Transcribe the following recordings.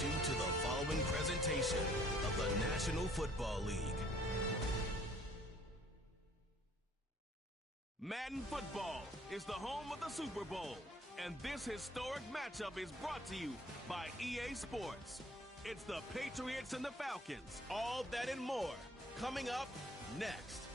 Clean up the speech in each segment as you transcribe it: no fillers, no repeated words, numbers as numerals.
welcomes you to the following presentation of the National Football League. Madden Football is the home of the Super Bowl, and this historic matchup is brought to you by EA Sports. It's the Patriots and the Falcons. All that and more coming up next.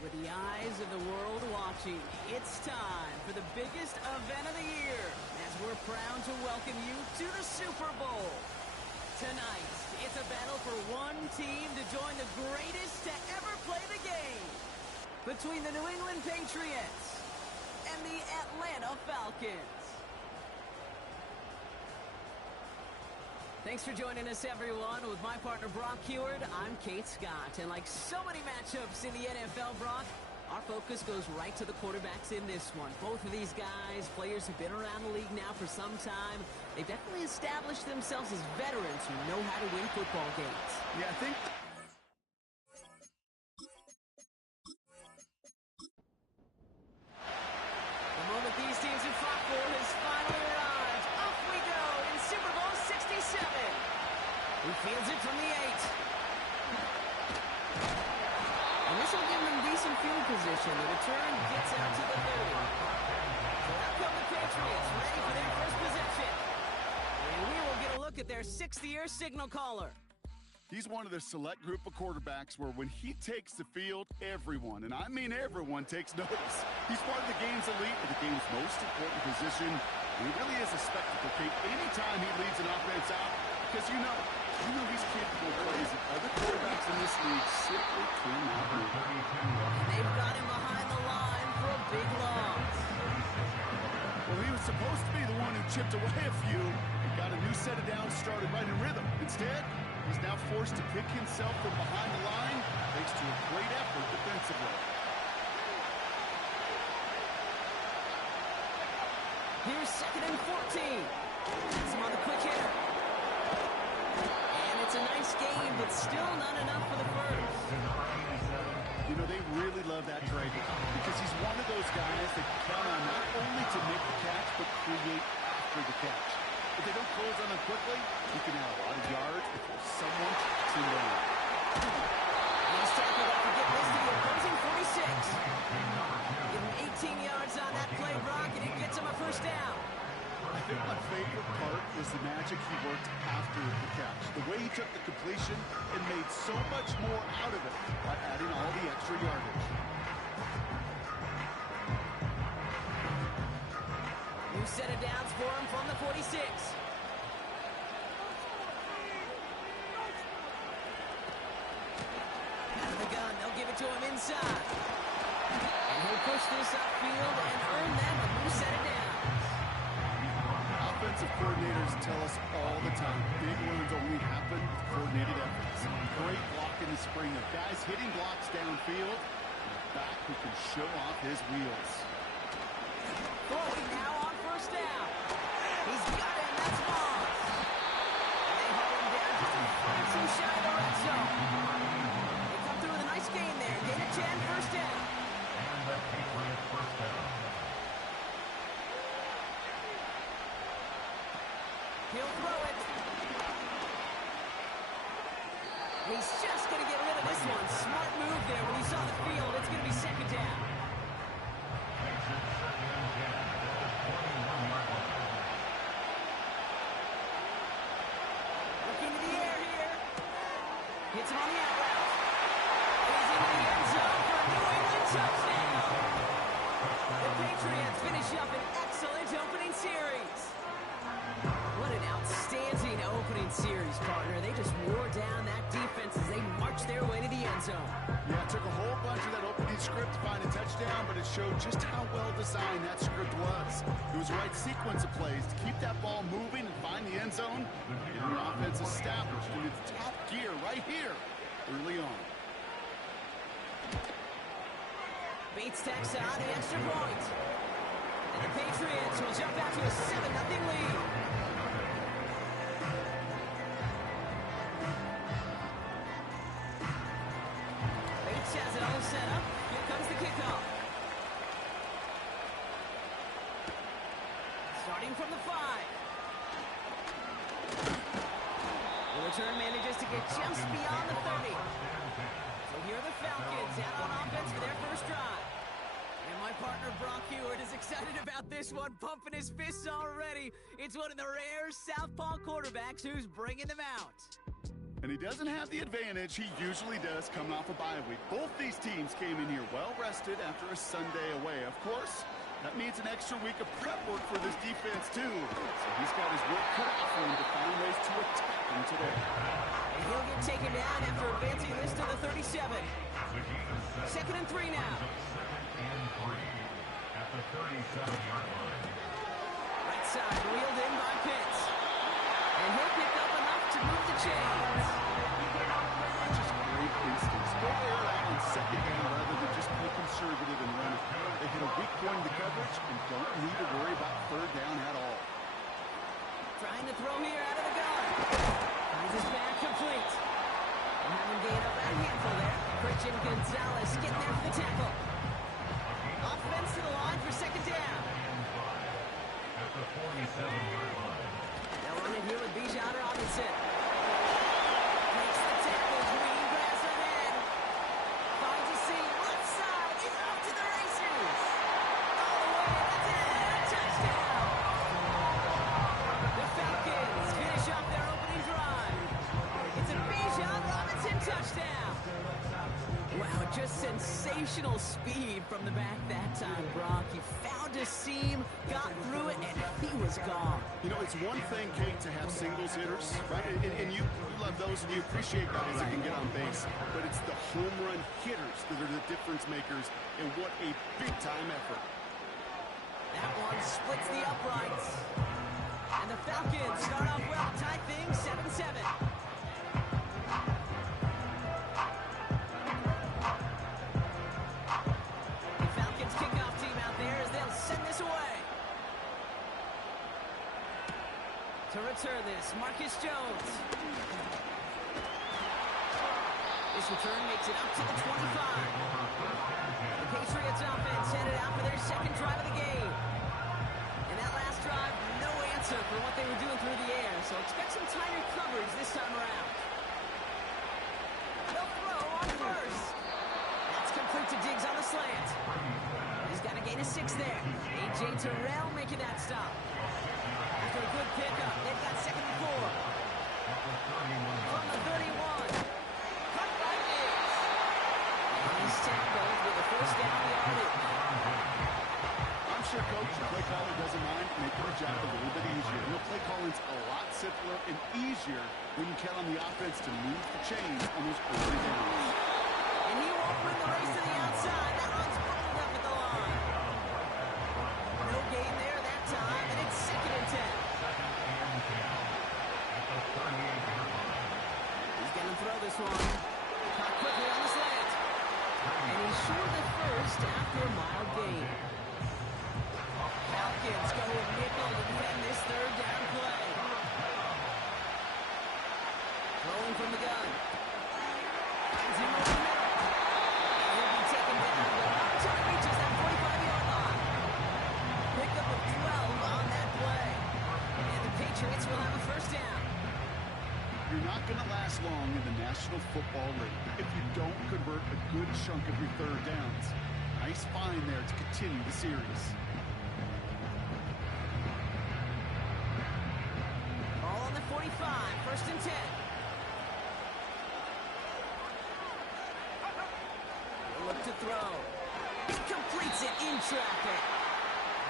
With the eyes of the world watching, it's time for the biggest event of the year as we're proud to welcome you to the Super Bowl. Tonight, it's a battle for one team to join the greatest to ever play the game. Between the New England Patriots and the Atlanta Falcons. Thanks for joining us, everyone. With my partner, Brock Heward, I'm Kate Scott. And like so many matchups in the NFL, Brock, our focus goes right to the quarterbacks in this one. Both of these guys, players who've been around the league now for some time, they've definitely established themselves as veterans who know how to win football games. Yeah, I think... The moment these teams have fought for has finally arrived. Off we go in Super Bowl 67. He fields it from the 8. And this will give them decent field position. The return gets out to the 30. So out come the Patriots, ready for their first possession. And we will get a look at their 6th-year signal caller. He's one of the select group of quarterbacks where when he takes the field, everyone, and I mean everyone, takes notice. He's part of the game's elite and the game's most important position. He really is a spectacle, Kate, anytime he leads an offense out, because you know he's capable of plays that other quarterbacks in this league simply cannot do. And they've got him behind the line for a big loss. Well, he was supposed to be the one who chipped away a few and got a new set of downs started right in rhythm. Instead, he's now forced to pick himself from behind the line thanks to a great effort defensively. Here's 2nd and 14. That's him on the quick hitter. And it's a nice game, but still not enough for the first. You know, they really love that trade because he's one of those guys that count on not only to make the catch, but create after the catch. If they don't close on him quickly, he can have a lot of yards before someone tracks him down. He's tackled up to get this to the opposing 46. Give him 18 yards on that play, Brock, and it gets him a first down. I think my favorite part was the magic he worked after the catch. The way he took the completion and made so much more out of it by adding all the extra yardage. New set of downs for him from the 46. Out of the gun, they'll give it to him inside. And he'll push this upfield and earn them a new set of downs. Offensive coordinators tell us all the time, big runs only happen with coordinated efforts. Great block in the spring of guys hitting blocks downfield, and a back who can show off his wheels. Throwing now on first down. He's got him, that's Moss. And they haul him down just a fraction shy of the red zone. They come through with a nice gain there. Gain of 10, first down. And the Patriots first down. He'll throw it. He's just going to get rid of this one. Smart move there when he saw the field. It's going to be 2nd down. Looking to the air here. Hits him on the out route. He's into the end zone for a New England touchdown. The Patriots finish up an excellent opening series. What an outstanding opening series, partner. They just wore down that defense as they marched their way to the end zone. Yeah, it took a whole bunch of that opening script to find a touchdown, but it showed just how well designed that script was. It was the right sequence of plays to keep that ball moving and find the end zone, getting the offense established in its top gear right here early on. Bates tacks on the extra point. And the Patriots will jump out to a 7-0 lead. Bates has it all set up. Here comes the kickoff. Starting from the 5. return manages to get just beyond the 30. So here are the Falcons out on offense for their first drive. And my partner Brock Hewitt is excited about this one, pumping his fists already. It's one of the rare southpaw quarterbacks who's bringing them out. And he doesn't have the advantage he usually does coming off a bye week. Both these teams came in here well-rested after a Sunday away. Of course, that means an extra week of prep work for this defense, too. So he's got his work cut out for him to find ways to attack him today. And he'll get taken down after advancing this to the 37. 2nd and 3 now. At the 37-yard line. Right side, wheeled in by Pitts. And he'll pick up enough to move the chains. Just great instincts. Go air out on second down rather than just play conservative and run it. They hit a weak point in the coverage and don't need to worry about third down at all. Trying to throw here out of the gun. Finds his back complete. And having gained up a handful there. Christian Gonzalez getting there for the tackle. Offense to the line for 2nd down. At the 47-yard line. They'll run it here with Bijan Robinson. Makes the tackle, green grass ahead. Finds a seam, left side, he's off to the races. All the way, that's it, touchdown. The Falcons finish off their opening drive. It's a Bijan Robinson touchdown. Wow, just sensational speed from the back that time, Brock. He found a seam, got through it, and he was gone. You know, it's one thing, Kate, to have singles hitters, right? And you love those and you appreciate guys that can get on base. But it's the home run hitters that are the difference makers, and what a big-time effort. That one splits the uprights. And the Falcons start off well, tie things 7-7. To return this, Marcus Jones. This return makes it up to the 25. The Patriots offense headed out for their second drive of the game. And that last drive, no answer for what they were doing through the air, so expect some tighter coverage this time around. They'll throw on first. That's complete to Diggs on the slant. He's got a gain of 6 there. A.J. Terrell making that stop. After a good pickup, they've got 2nd and 4. From the 31. Cut by Diggs. And he's tackled with a first down yardage. I'm sure Coach the play caller doesn't mind making the job a little bit easier. The play calling's a lot simpler and easier when you count on the offense to move the chains on those early downs. And he won't win the race to the outside. That one's bubbled up at the line. No gain there that time, and it's 2nd and 10. He's going to throw this one. Caught quickly on the slant. And he's short the first after a mild gain. Falcons go with nickel to defend this 3rd down play. Throwing from the gun. Finds him over the middle. And he'll be taken down, but not until he reaches that 45-yard line. Pickup of 12 on that play. And the Patriots will have a first down. You're not going to last long in the National Football League if you don't convert a good chunk of your 3rd downs. Nice find there to continue the series. Ball on the 45, 1st and 10. He'll look to throw. He completes it in traffic.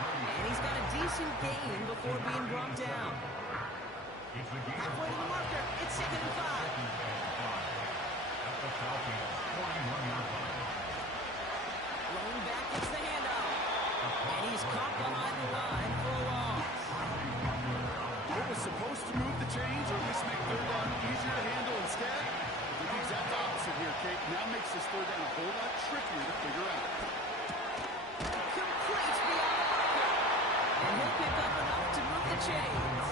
And he's got a decent gain before being brought down. Halfway to the marker, it's 2nd and 5. Lone back gets the handoff. And he's caught behind the line for a loss. It was supposed to move the chains or at least make 3rd down easier to handle instead. But the exact opposite here, Kate. Now makes this 3rd down a whole lot trickier to figure out. Complete beyond the marker. And he'll pick up enough to move the chains.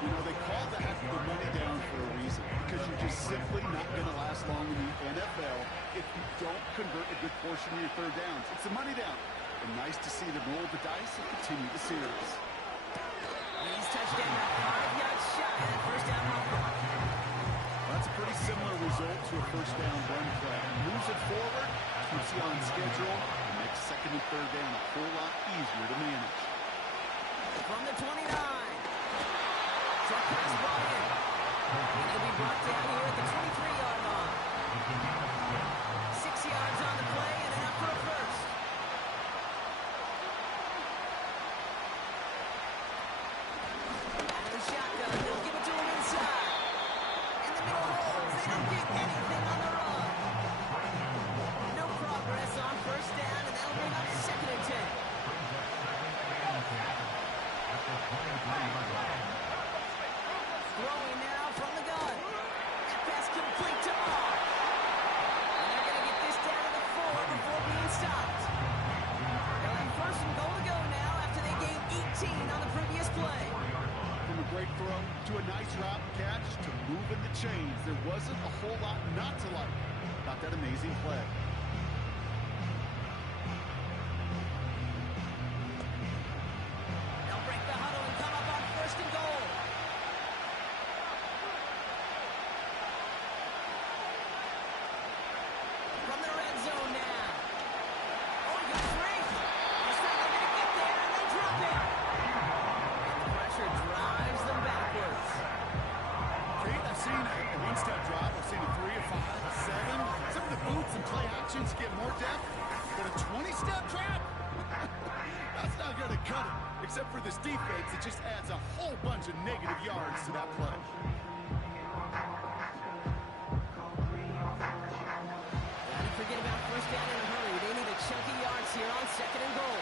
You know, they call that the money down for a reason, because you're just simply not going to last long in the NFL if you don't convert a good portion of your 3rd downs. It's a money down. And nice to see them roll the dice and continue the series. He's touchdown at 5 yards shy of that first down marker. pretty similar result to a first down run play. Moves it forward, keeps you on schedule, and makes second and third down a whole lot easier to manage. From the 29. Truck pass brought in. It'll be brought down here at the 23-yard line. 6 yards on the play and enough for a first. Out of the shotgun, they'll give it to him inside. In the middle holes, they don't get anything on the run. No progress on first down, and that'll bring up second and 10. Throwing now from the gun. That pass complete to Moore. And they're going to get this down to the 4 before being stopped. They'll have first and goal to go now after they gained 18 on the previous play. From a great throw to a nice route catch to moving the chains, there wasn't a whole lot not to like about that amazing play. They'll break the huddle and come up on first and goal. From the red zone now. Oh, he got three. Looks like they're going to get there, and they drop it. And the pressure drives them backwards. Pete, I've seen a one-step drop. I've seen a 3, a 5, a 7. Some of the boots and play actions get more depth. But a 20-step drop? That's not going to cut it. Except for this defense, it just adds a whole bunch of negative yards to that play. Forget about first down in a hurry. They need a chunky yards here on second and goal.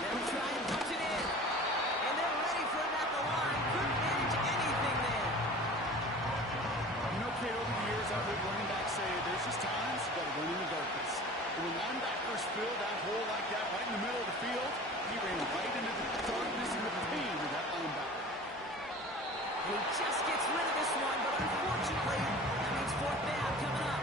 They'll try and punch it in. And they're ready for him at the line. Couldn't manage anything there. You know, Kate, over the years, I've heard running backs say there's just times you got to run in the darkness. And when linebackers fill that hole like that right in the middle of the field, he ran right into the darkness and the pain of that linebacker. He just gets rid of this one, but unfortunately, that means fourth down coming up.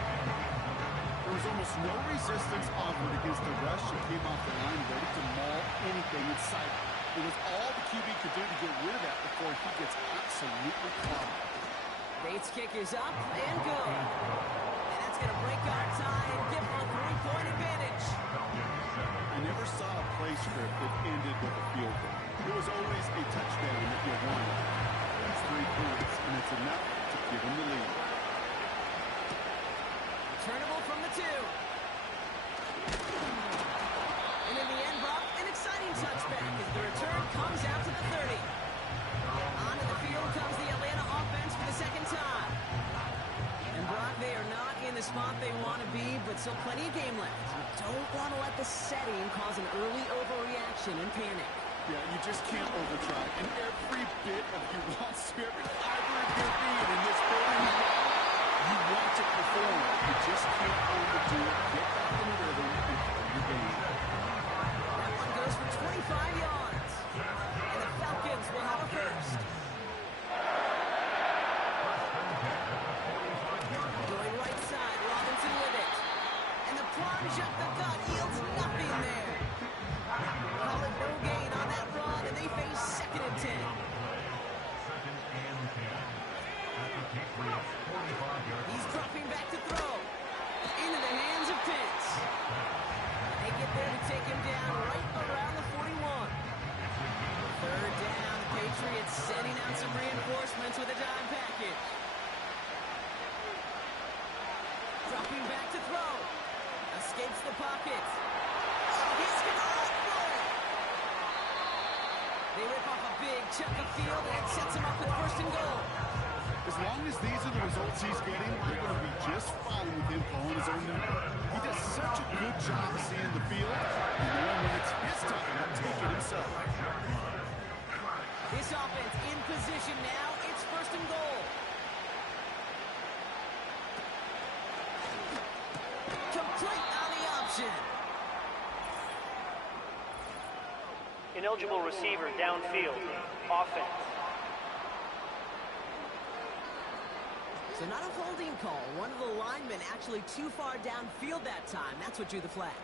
There was almost no resistance offered against the rush that came off the line ready to maul anything in sight. It was all the QB could do to get rid of that before he gets absolutely caught. Bates' kick is up and good. And that's going to break our tie and give them a 3-point advantage. I never saw a play script that ended with a field goal. It was always a touchdown that you wanted. That's 3 points, and it's enough to give him the lead. Returnable from the 2. And in the end, Bob, an exciting touchback as the return comes out to the 30. Onto the field comes the Atlanta offense for the second time. And Brock, they are not in the spot they want to be, but still plenty of game left. You don't want to let the setting cause an early overreaction and panic. Yeah, you just can't overtry. And every bit of you wants to, every fiber of your being in this building, you want to perform. You just can't overdo it. Get back in the rhythm and play your game. That one goes for 25 yards. And the Falcons will have a first. Going right side, Robinson with it. And the plunge up the gut yields nothing there. Call it no gain on that run, and they face second and 10. He's dropping back to throw. Into the hands of Pitts. They get there to take him down right around the 41. Third down, the Patriots sending out some reinforcements with a dime package. Dropping back to throw. Escapes the pocket. He's going to run for it. They rip off a big chunk of field, and it sets him up with first and goal. As long as these are the results he's getting, they're going to be just fine with him calling his own number. He does such a good job of seeing the field, and knowing when it's his time to take it himself. This offense in position now. It's first and goal. Complete on the option. Ineligible receiver downfield. Offense. So not a holding call. One of the linemen actually too far downfield that time. That's what drew the flag.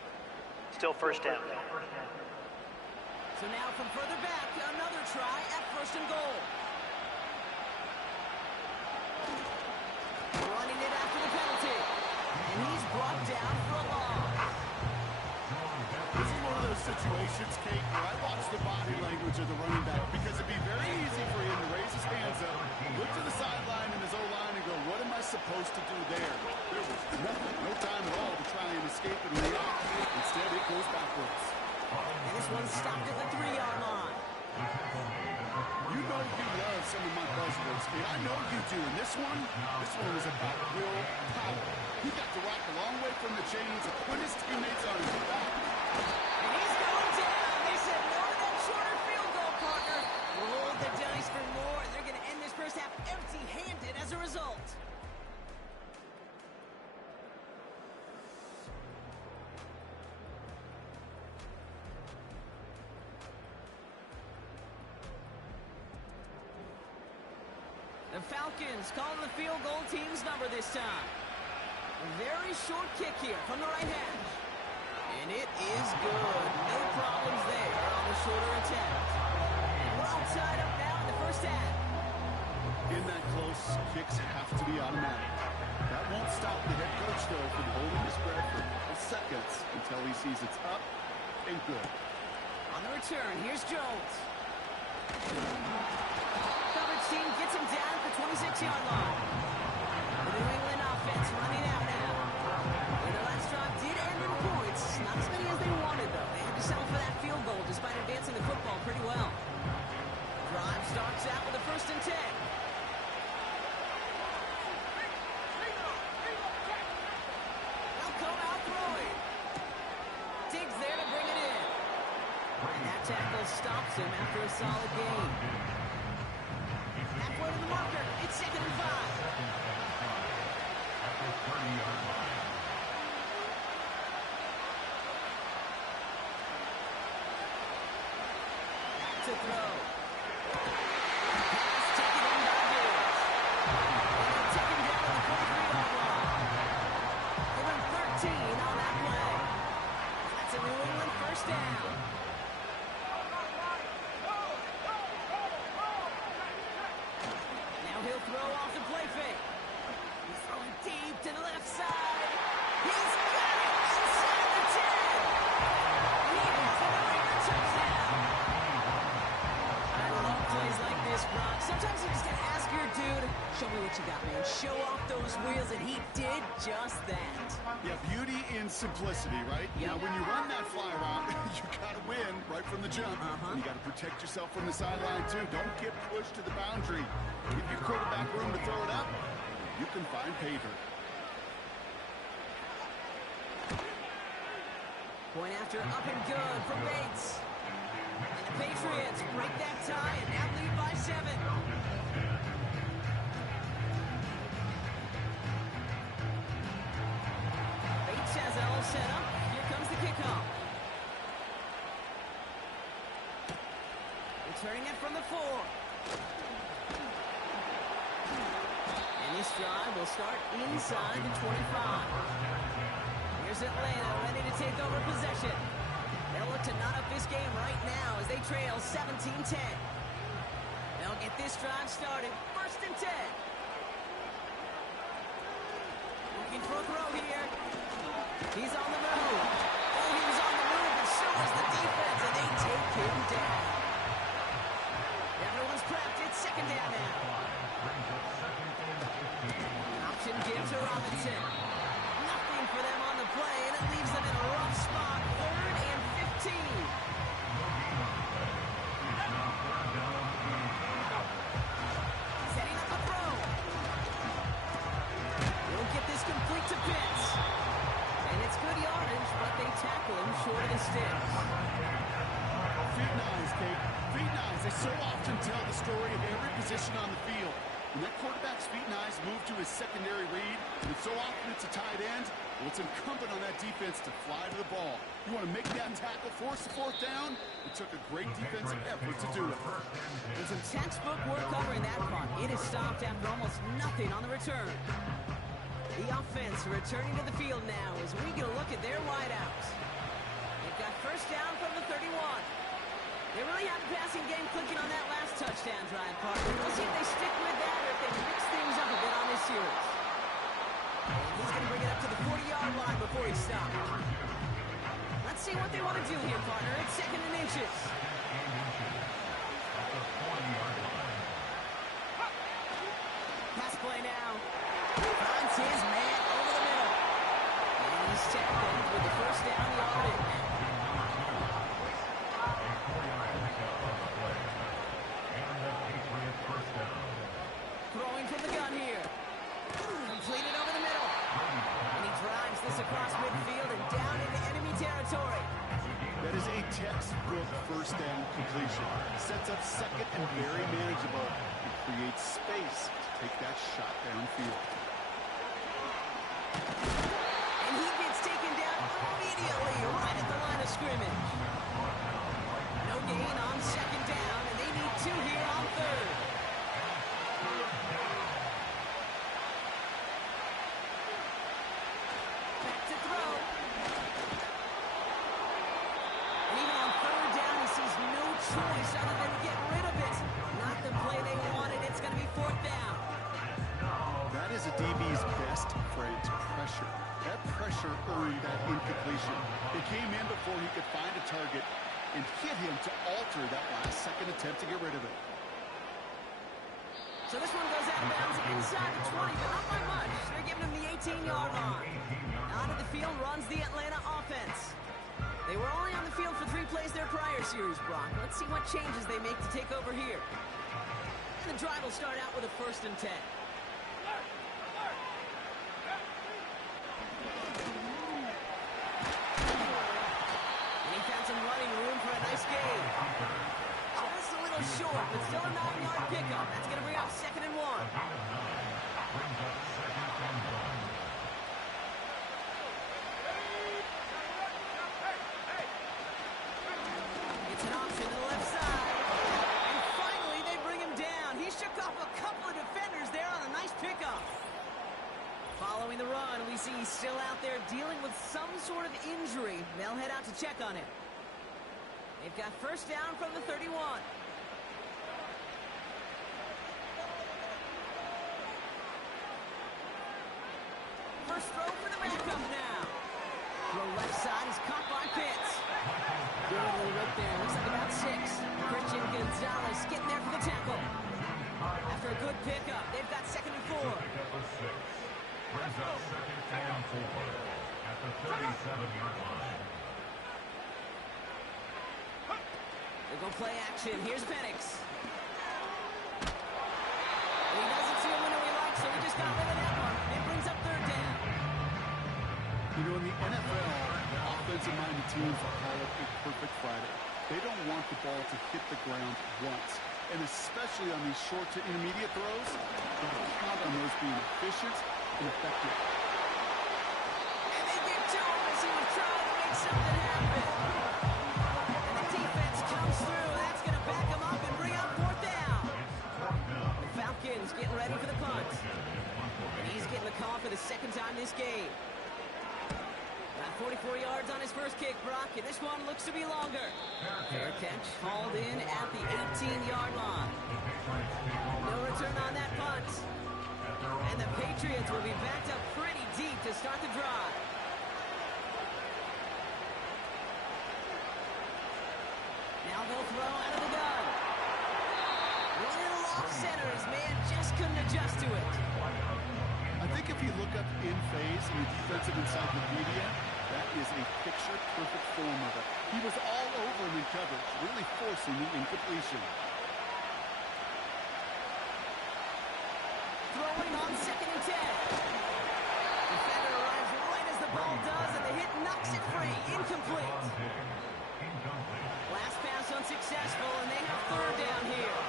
Still first down. So now from further back, another try at first and goal. advantage of the running back because it'd be very easy for him to raise his hands up, look to the sideline in his O-line and go, what am I supposed to do there? There was nothing, no time at all to try and escape and react. Instead, it goes backwards. And this one stopped at the 3-yard line. You know you love some of my buzzwords, kid. I know you do. And this one was about real power. He got to rock a long way from the chains and put his teammates on his back. And he's going down. They said no to that shorter field goal, partner. Roll the dice for more. They're going to end this first half empty-handed as a result. The Falcons calling the field goal team's number this time. A very short kick here from the right hash. And it is good. No problems there on the shorter attempt. And we're all tied up now in the first half. In that close, kicks have to be automatic. That won't stop the head coach, though, from holding his breath for a couple seconds until he sees it's up and good. On the return, here's Jones. Coverage team gets him down at the 26-yard line. The New England offense running out now. And their last drive did end in points. Not as many as they wanted, though. They had to settle for that field goal despite advancing the football pretty well. Drive starts out with a 1st and 10. They'll come out throwing. Diggs there to bring it in. And that tackle stops him after a solid gain. Halfway to the marker. It's 2nd and 5. At the 30-yard line. Back to throw. Pass taken in by Diggs. And they'll take him down to the 43-yard line. They went 13 on that play. And that's a New England 1st down. Now he'll throw off the play fake. He's throwing deep to the left side. He's got it inside the 10. Even throwing a touchdown. I love plays like this, Brock. Sometimes you just gotta ask your dude, show me what you got, man. Show off those wheels, and he did just that. Yeah, beauty in simplicity, right? Yep. Now, when you run that fly route, you gotta win right from the jump. And you gotta protect yourself from the sideline, too. Don't get pushed to the boundary. Give your quarterback room to throw it up. You can find pay dirt. Point after up and good from Bates. And the Patriots break that tie and now lead by 7. Bates has it all set up. Here comes the kickoff. Returning it from the 4. And this drive will start inside the 25. Here's Atlanta ready to take over possession. They'll look to knot up this game right now as they trail 17-10. They'll get this drive started. 1st and 10. Looking for a throw here. He's on the move. Oh, he was on the move, and so was the defense, and they take him down. Everyone's prepped. It's 2nd down now. Option give to Robinson. Nothing for them on the play, and it leaves them in a rough spot. 3rd and 15. Setting up a throw. He'll get this complete to Pitts. And it's good yardage, but they tackle him short of the sticks. Feet and eyes, Kate. Feet and eyes. They so often tell the story of every position on the field. When that quarterback's feet and eyes move to his secondary read, and so often it's a tight end, well, it's incumbent on that defense to fly to the ball. You want to make that tackle, force the 4th down. It took a great defensive effort to do it. There's some textbook work covering that punt. It is stopped after almost nothing on the return. The offense returning to the field now as we get a look at their wideouts. They've got 1st down from the 31. They really have the passing game clicking on that last touchdown drive, partner. We'll see if they stick with that or if they mix things up a bit on this series. And he's going to bring it up to the 40-yard line before he stops. Let's see what they want to do here, partner. It's 2nd and inches. Finds his man over the middle. And he's tackled with the first down yardage. Throwing from the gun here. Completed over the middle. And he drives this across midfield and down into enemy territory. That is a textbook first down completion. Sets up second and very manageable. It creates space to take that shot downfield. And he gets taken down immediately right at the line of scrimmage. No gain on second down, and they need 2 here on third. Back to throw. And even on third down, he sees no choice other than to get rid of it. Not the play they wanted. It's going to be 4th down. That is a DB's best friend, pressure. That pressure earned that incompletion. It came in before he could find a target and hit him to alter that last-second attempt to get rid of it. So this one goes out of bounds inside the 20, but not by much. They're giving him the 18-yard line. Out of the field runs the Atlanta offense. They were only on the field for 3 plays their prior series, Brock. Let's see what changes they make to take over here. And the drive will start out with a 1st and 10. And he found some running room for a nice gain. Just a little short, but still a 9-yard pickup. That's going to bring up 2nd and 1. It's an option to the left side. And finally, they bring him down. He shook off a couple of defenders there on a nice pickup. Following the run, we see he's still out there dealing with some sort of injury. They'll head out to check on him. They've got 1st down from the 31. First throw for the backup now. Throw left side is caught by Pitts. Good little rip there. Looks like about 6. Christian Gonzalez getting there for the tackle. After a good pickup, they've got 2nd and 4. Brings up 2nd and 4 at the 37-yard line. They'll go play action. Here's Penix. And he doesn't see a window he likes, so he just got rid of that one. It brings up 3rd down. You know, in the NFL, offensive-minded teams will call it a perfect Friday. They don't want the ball to hit the ground once. And especially on these short to intermediate throws, they count on those being efficient and effective. And they get to him as he was trying to make something happen. And the defense comes through. That's going to back him up and bring up 4th down. The Falcons getting ready for the punt. And he's getting the call for the 2nd time this game. Got 44 yards on his first kick, Brock, and this one looks to be longer. Fair catch, hauled in at the 18-yard line. No return on that punt. And the Patriots will be backed up pretty deep to start the drive. Now they'll throw out of the gun. One in the long center. His man just couldn't adjust to it. I think if you look up in phase in the defensive encyclopedia, that is a picture-perfect form of it. He was all over him in coverage, really forcing the incompletion. Throwing on 2nd and 10. Defender arrives right as the ball does, and the hit knocks it free. Incomplete. Last pass unsuccessful, and they have 3rd down here.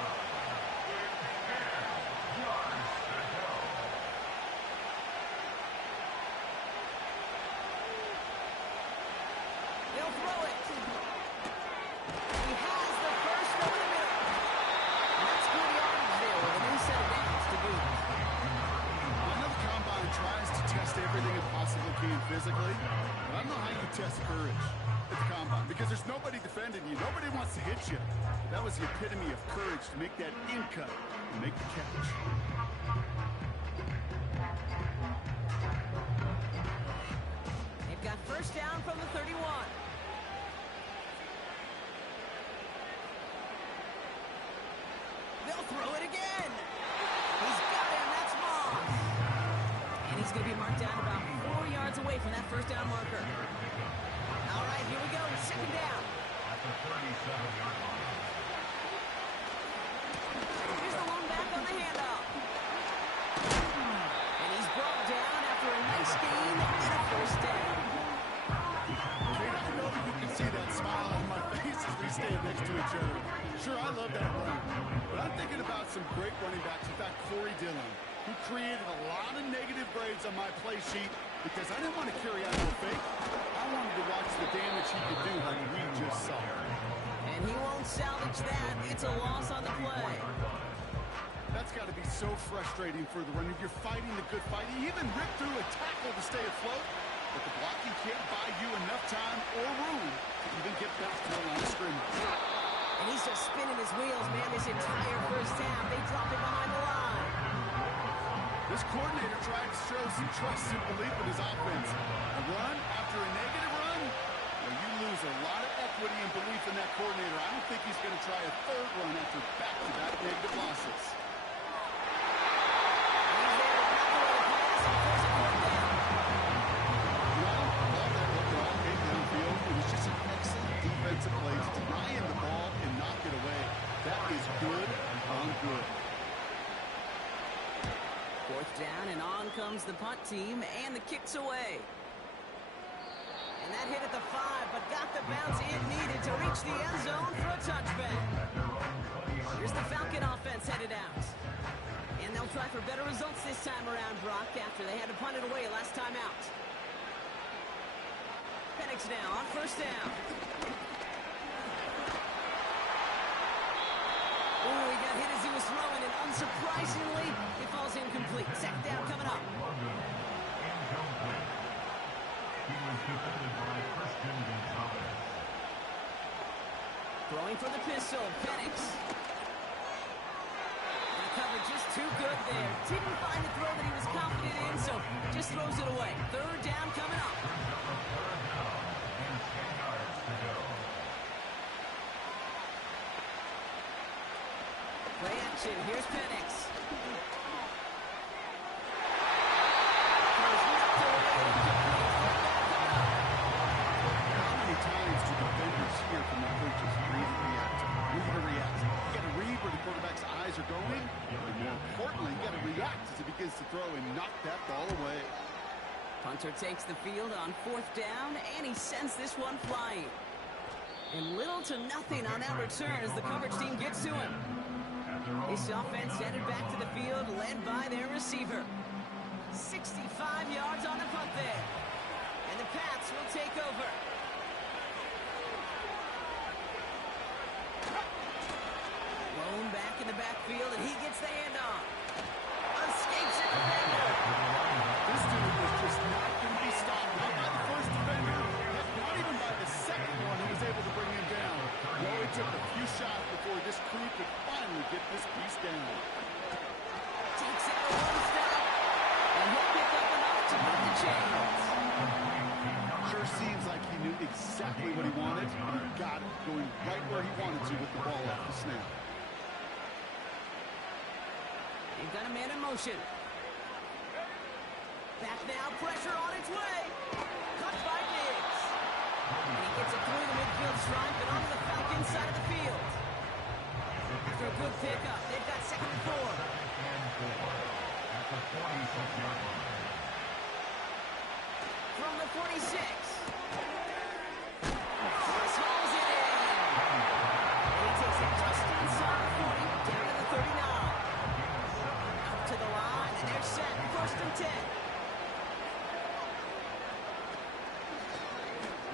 They'll throw it. He has the first over the middle. And that's good yardage there with a new set of downs to boot. I know the combine tries to test everything it possibly can physically, but I don't know how you test courage at the combine because there's nobody defending you. Nobody wants to hit you. That was the epitome of courage to make that in cut and make the catch. They've got 1st down from the 31. They'll throw it again. He's got him. That's Moss. He's going to be marked down about 4 yards away from that first down marker. All right, here we go. Second down. At the 37-yard line. Here's the lone back on the handoff. And he's brought down after a nice gain and a first down. Kate, I know you can see that smile on my face as we stand next to each other. Sure, I love that run. But I'm thinking about some great running backs. In fact, Corey Dillon, who created a lot of negative grades on my play sheet because I didn't want to carry out no fake. I wanted to watch the damage he could do like we just saw. And he won't salvage that. It's a loss on the play. That's got to be so frustrating for the runner. You're fighting the good fight. He even ripped through a tackle to stay afloat, but the blocking can't buy you enough time or room to even get back to the line of scrimmage. And he's just spinning his wheels, man, this entire first half. They drop him behind the line. This coordinator tried to show some trust and belief in his offense. A run after a negative run, well, you lose a lot of equity and belief in that coordinator. I don't think he's going to try a third run after back-to-back negative losses. Defensive play to deny him the ball and knock it away. That is good on good. Fourth down, and on comes the punt team, and the kick's away. And that hit at the 5, but got the bounce it needed to reach the end zone for a touchback. Here's the Falcon offense headed out. And they'll try for better results this time around, Brock, after they had to punt it away last time out. Penix now on first down. Oh, he got hit as he was throwing, and unsurprisingly, it falls incomplete. Second down coming up. Incomplete. He was defended by Christian Gonzalez. Throwing for the pistol, Penix. And the coverage just too good there. Didn't find the throw that he was confident in, so just throws it away. Third down coming up. Play action. Here's Penix. How many times do defenders hear from their coaches, read and react? Read or react. You got to read where the quarterback's eyes are going, and more importantly, you got to react as he begins to throw and knock that ball away. Punter takes the field on fourth down, and he sends this one flying. And little to nothing on that return as the coverage team gets to him. This offense headed back to the field, led by their receiver. 65 yards on the punt there. And the Pats will take over. Lone back in the backfield, and he gets the handoff. Escapes a defender. This dude was just not going to be stopped. Not by the first defender, not even by the second one who was able to bring him down. No, it took a few shots before this crew could finally get this piece down. Takes it for one step, and he'll pick up enough to move the chains. Sure seems like he knew exactly what he wanted, and he got it, going right where he wanted to with the ball off the snap. They've got a man in motion. Back now, pressure on its way. Cut by Diggs. And he gets it through the midfield stripe and onto the Falcons side of the field. After a good pickup, they've got second and 4. At the 46-yard line. From the 46. Cross hauls it in. And he takes it just inside the 40, down to the 39. Up to the line, and they're set. First and 10.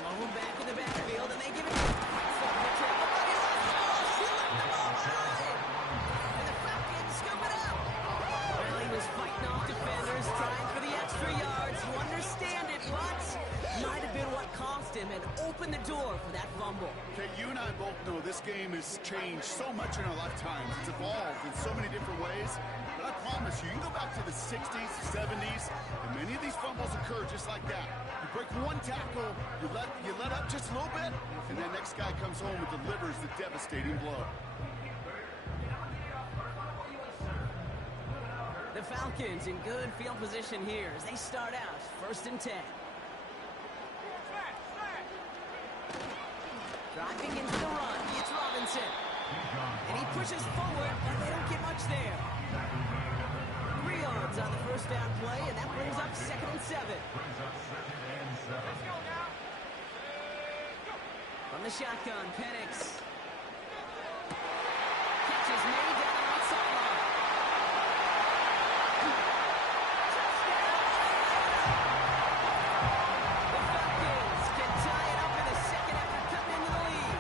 Lone back in the backfield, and they give it to and the Falcons scoop it up. Well, he was fighting off defenders, trying for the extra yards. You understand it, but might have been what cost him and opened the door for that fumble. Okay, you and I both know this game has changed so much in our lifetimes. It's evolved in so many different ways. But I promise you, you can go back to the 60s, 70s, and many of these fumbles occur just like that. You break one tackle, you let up just a little bit, and the next guy comes home and delivers the devastating blow. The Falcons in good field position here as they start out 1st and 10. Driving into the run, it's Robinson. And he pushes forward, but they don't get much there. 3 yards on the first down play, and that brings up 2nd and 7. From the shotgun, Penix. Catch is made down the right sideline. The Falcons can tie it up in the second after cutting into the lead.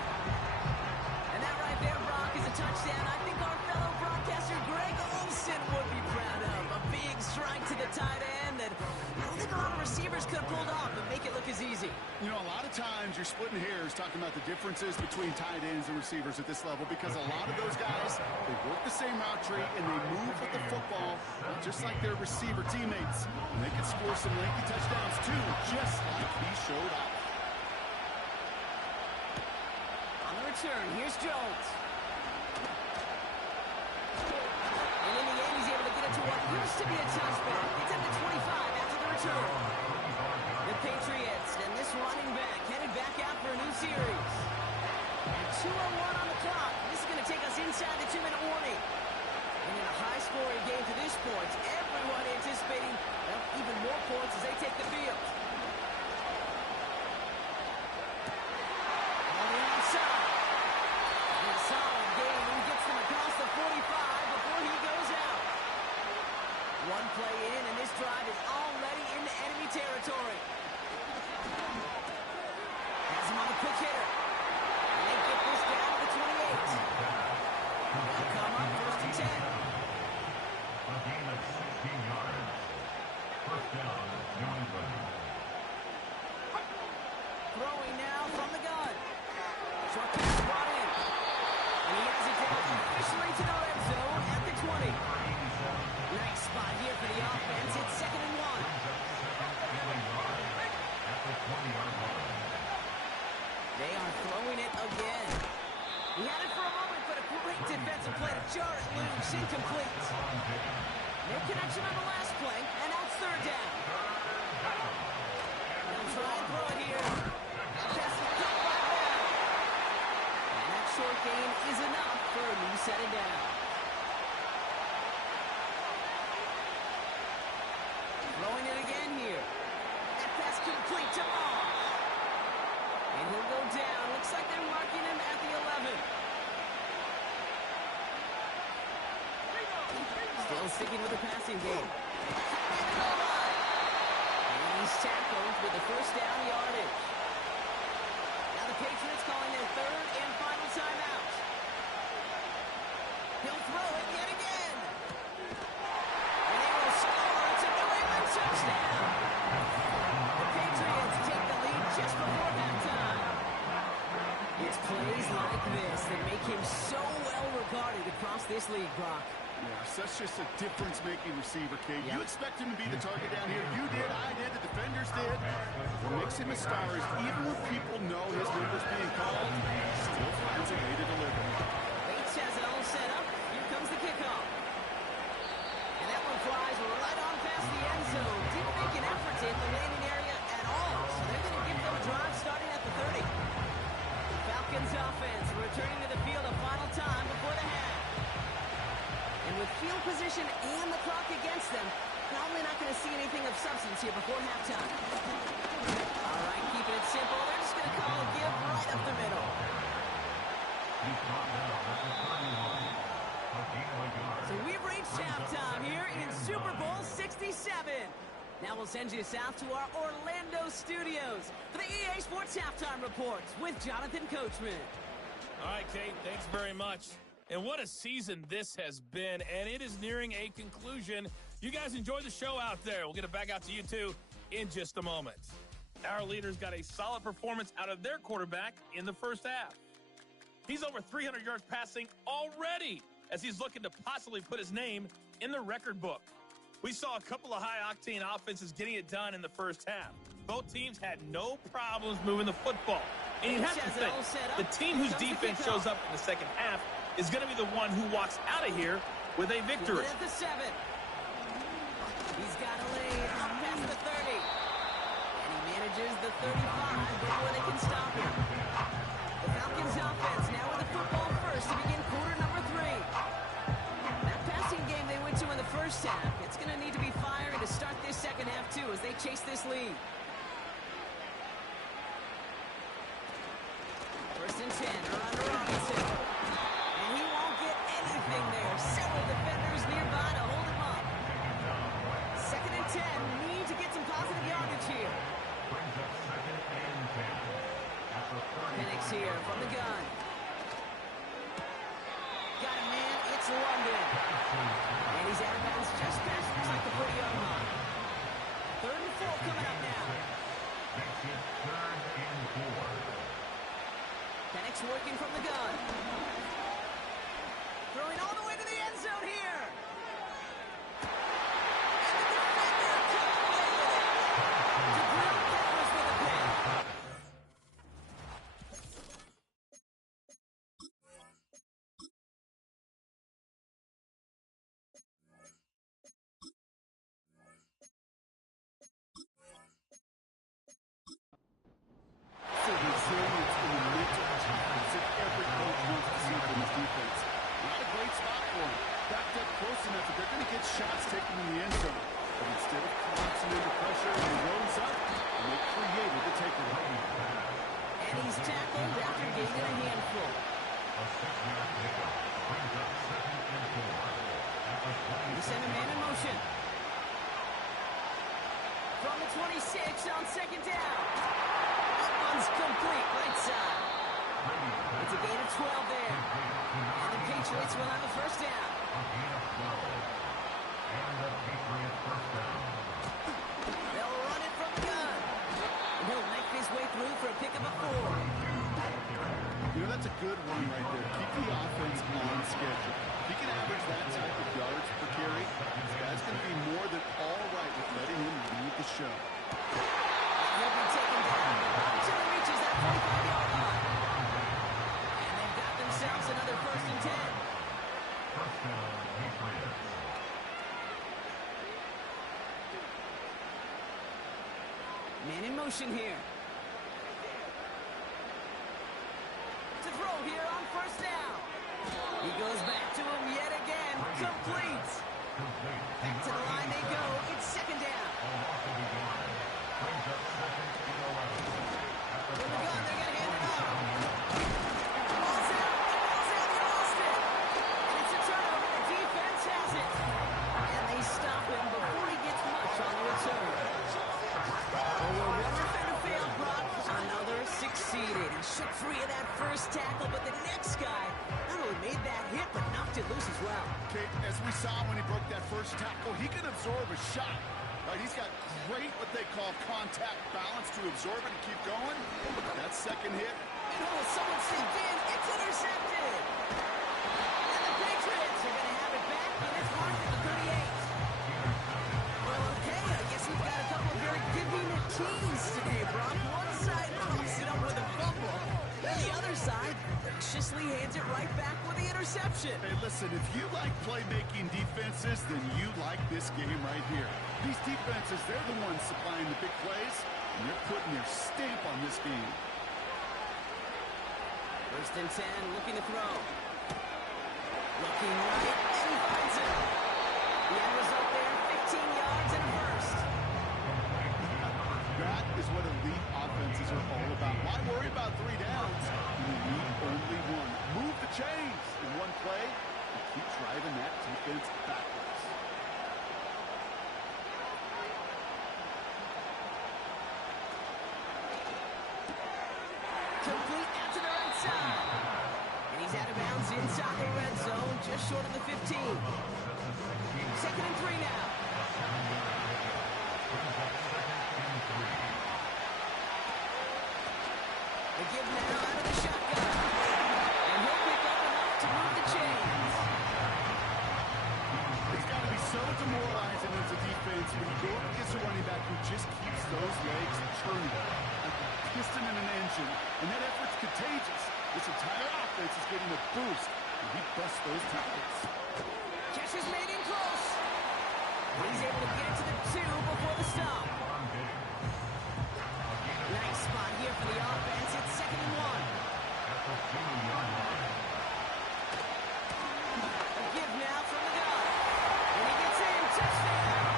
And that right there, Brock, is a touchdown I think our fellow broadcaster Greg Olsen would be proud of. A big strike to the tight end that I don't think a lot of receivers could have pulled off and make it look as easy. You know, a lot of times you're splitting hairs talking about the differences between tight ends and receivers at this level because a lot of those guys, they work the same route tree and they move with the football just like their receiver teammates. And they can score some lengthy touchdowns too, just like he showed off. On the return, here's Jones. And in the end, he's able to get it to what used to be a touchback. It's at the 25 after the return. The Patriots and this running back headed back out for a new series. And 2:01 on the clock. This is going to take us inside the 2-minute warning. And in a high-scoring game to this point, everyone anticipating even more points as they take the field. On the outside. And a solid game. He gets them across the 45 before he goes out. One play in, and this drive is already into enemy territory. Has him on the quick hitter. And they get this down to the 28. They'll come up 1st and 10. A gain of 16 yards. 1st down, New England. Throwing now from the gun. Short pass brought in. And he has it down officially to the red zone at the 20. Nice spot here for the offense. It's 2nd and 1. They are throwing it again. He had it for a moment, but a great defensive play to jar it loose. Incomplete. No connection on the last play, and now it's 3rd down. They'll try and throw it here. That pass is caught by Bell. And that short gain is enough for a new set it down. Throwing it again here. That pass complete to Moss. And he'll go down. Looks like they're marking him at the 11. Still sticking with the passing game. And he's tackled with the 1st down yardage. Now the Patriots calling their 3rd and final timeout. He'll throw it yet again. And they will score. It's a New England touchdown. The Patriots take the lead just before halftime. It's plays like this that make him so well regarded across this league, Brock. Yeah, such just a difference-making receiver, Kate. You expect him to be the target down here. You did, I did, the defenders did. What makes him a star is even when people know his number's being called, he still finds a way to deliver. Bates has it all set up. Here comes the kickoff. And that one flies right on past the end zone. Didn't make an effort to hit the landing area at all. So they're going to give them a drive starting at the 30. Falcons offense returning to the field a final time before the half. And with field position and the clock against them, probably not going to see anything of substance here before halftime. All right, keeping it simple. They're just going to call a give right up the middle. So we've reached halftime here in Super Bowl 67. Now we'll send you south to our Orlando studios for the EA Sports Halftime Reports with Jonathan Coachman. All right, Kate, thanks very much. And what a season this has been, and it is nearing a conclusion. You guys enjoy the show out there. We'll get it back out to you, too, in just a moment. Our leaders got a solid performance out of their quarterback in the first half. He's over 300 yards passing already as he's looking to possibly put his name in the record book. We saw a couple of high-octane offenses getting it done in the first half. Both teams had no problems moving the football. And you have to think, the team whose defense shows up in the second half is going to be the one who walks out of here with a victory. At the 7. chase this lead. First and 10, around Robinson. And he won't get anything there. Several defenders nearby to hold him up. Second and 10, need to get some positive yardage here. Brings up second and 10. At the 30. Penix here from the gun. Got a man, it's London. And he's out of bounds just past looks like the 40-yard line. Third and 4 coming up now. Makes it third and 4. Penix working from the gun. Throwing all the way to the end zone here. And the defender comes away with it. Jabril Peppers with a pick. So resilience in the mental defense that every coach wants to see from his defense. Not a great spot for him. Backed up close enough that they're going to get shots taken in the end zone. But instead of collapsing under pressure, he rose up and they created the takeaway. And he's tackled after gaining a handful. A 6-yard pickup. Brings up second and 4. At the 20. He sent a man in motion. From the 26 on second down. That one's complete, right side. It's a gain of 12 there. And the Patriots will have the first down. A gain of 12. And the Patriots first down. They'll run it from the gun. And he'll make his way through for a pick of a 4. You know, that's a good one right there. Keep the offense on schedule. If he can average that type of yards per carry, this guy's going to be more than all right with letting him lead the show. He'll be taken down until he reaches that 45-yard line. And they've got themselves another first and 10. First down, Patriots. Man in motion here. To throw here on first down. He goes back to him yet again. Complete. Back to the line they go. It's second down. Brings up second and 11. From the gun, they're going to hand it off. Ball's out. They lost it. And it's a turnover. The defense has it. And they stop him before he gets much on the return. One defender failed, Brock. Another succeeded. He shook free of that first tackle, but the next guy not only made that hit, but knocked it loose as well. Okay, as we saw when he broke that first tackle, he can absorb a shot. Right, he's got great what they call contact balance to absorb it and keep going. That second hit. And will someone sink in? It's intercepted. And the Patriots are going to have it back, and it's marked at the 38. Well, okay, I guess we've got a couple of very convenient teams today, Brock. One side pops it up with a fumble, and the other side graciously hands it right back with the interception. Hey, listen, if you like playmaking defenses, then you like this game right here. These defenses, they're the ones supplying the big plays, and they're putting their stamp on this game. First and 10, looking to throw. Looking right, and he finds it. The end result there, 15 yards and a first. That is what elite offenses are all about. Why worry about 3 downs when you need only one? Move the chains in one play and keep driving that defense backwards. Complete out to the right side. And he's out of bounds inside the red zone, just short of the 15. Second and 3 now. The give now out of the shotgun. And he'll pick up enough to move the chains. It's got to be so demoralizing as a defense when you go up against a running back who just keeps those legs churning like a piston in an engine. And that effort's contagious. This entire offense is getting a boost when he busts those tackles. Catch is made in close. He's able to get it to the 2 before the stop. Nice spot here for the offense. It's second and 1. A give now from the gun. And he gets in. Touchdown.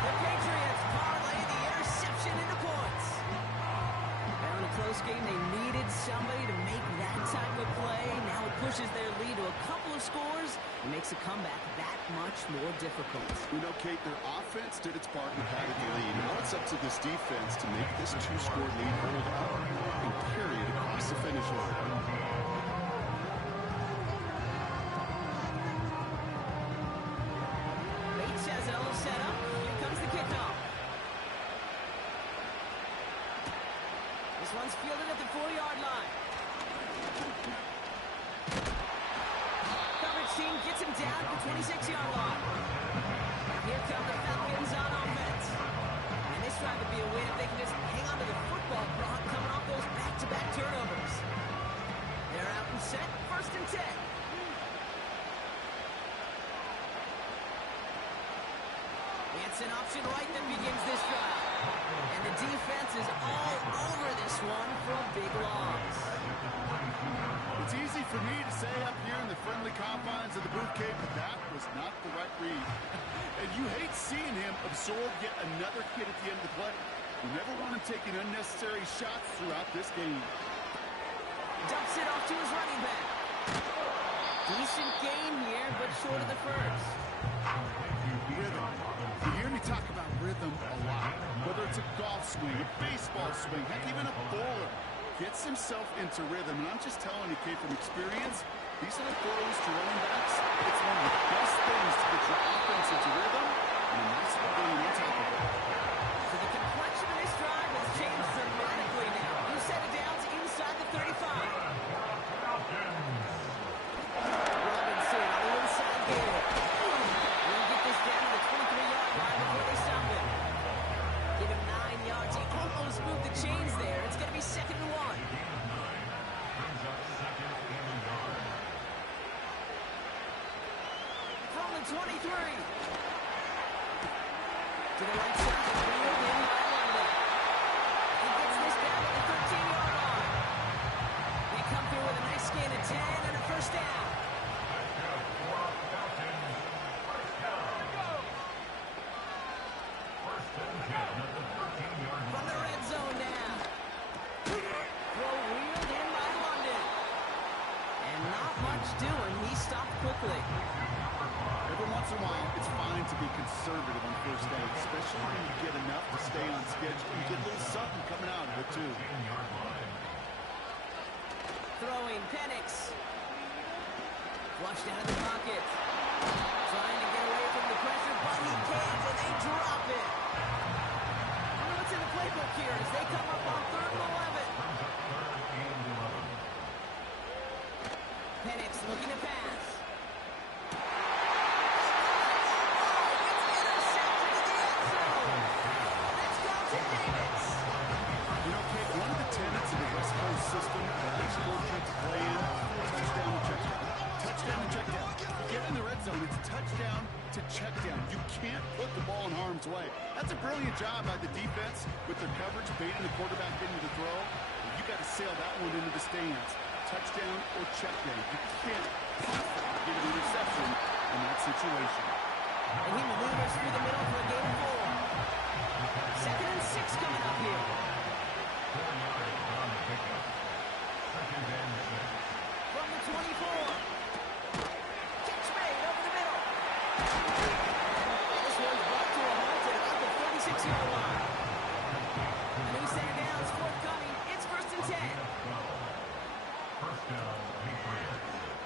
The Patriots parlay this game, they needed somebody to make that type of play. Now it pushes their lead to a couple of scores and makes a comeback that much more difficult. You know, Kate, their offense did its part in padding the lead. Now it's up to this defense to make this two-score lead hold up and carry it across the finish line. Bates has it all set up. Here comes the kickoff. This one's fielded at the 4-yard line. Coverage team gets him down at the 26-yard line. Here come the Falcons on offense. And this drive would be a win if they can just hang on to the football, Brock, coming off those back-to-back turnovers. They're out and set, 1st and 10. It's an option right that begins this drive. And the defense is all over this one for a big loss. It's easy for me to say up here in the friendly confines of the booth, Kate, but that was not the right read. And you hate seeing him absorb yet another hit at the end of the play. You never want him taking unnecessary shots throughout this game. Dumps it off to his running back. Decent gain here, but short of the first. Rhythm. You hear me talk about rhythm a lot. Whether it's a golf swing, a baseball swing, heck, even a bowler gets himself into rhythm. And I'm just telling you, Kate, from experience, these are the throws to running backs. It's one of the best things to get your offense into rhythm, and a nice little game on top of it. So the complexion of this drive has changed dramatically now. You set it down to inside the 35. Robinson on the inside here. We'll get this down to the 23-yard line before they stop him. Give him 9 yards. He almost moved the chains there. It's going to be 2nd and 1. From the 23. To the right side, wheeled in by London. He gets this down to the 13-yard line. They come through with a nice gain of 10 and a 1st down. From the red zone now. Throw wheeled in by London. And not much doing. He stopped quickly. Every once in a while, it's fine to be conservative on 1st down, especially when you get enough to stay on schedule. You get a little something coming out of it, too. Throwing Penix. Flushed out of the pocket. Trying to get away from the pressure, but he can't, and they drop it. I wonder what's in the playbook here as they come up on 3rd and 11. Penix looking to pass. System that each coach to play in, touchdown to check down. Touchdown to check down. You get in the red zone, it's touchdown to check down. You can't put the ball in harm's way. That's a brilliant job by the defense with their coverage, baiting the quarterback into the throw. You got to sail that one into the stands. Touchdown or check down. You can't possibly get an interception in that situation. And he maneuvers through the middle for a gain of 4. 2nd and 6 coming up here. From the 24. Catch made over the middle. This one's brought to a halt at about the 36-yard line. A new set of downs forthcoming. It's 1st and 10.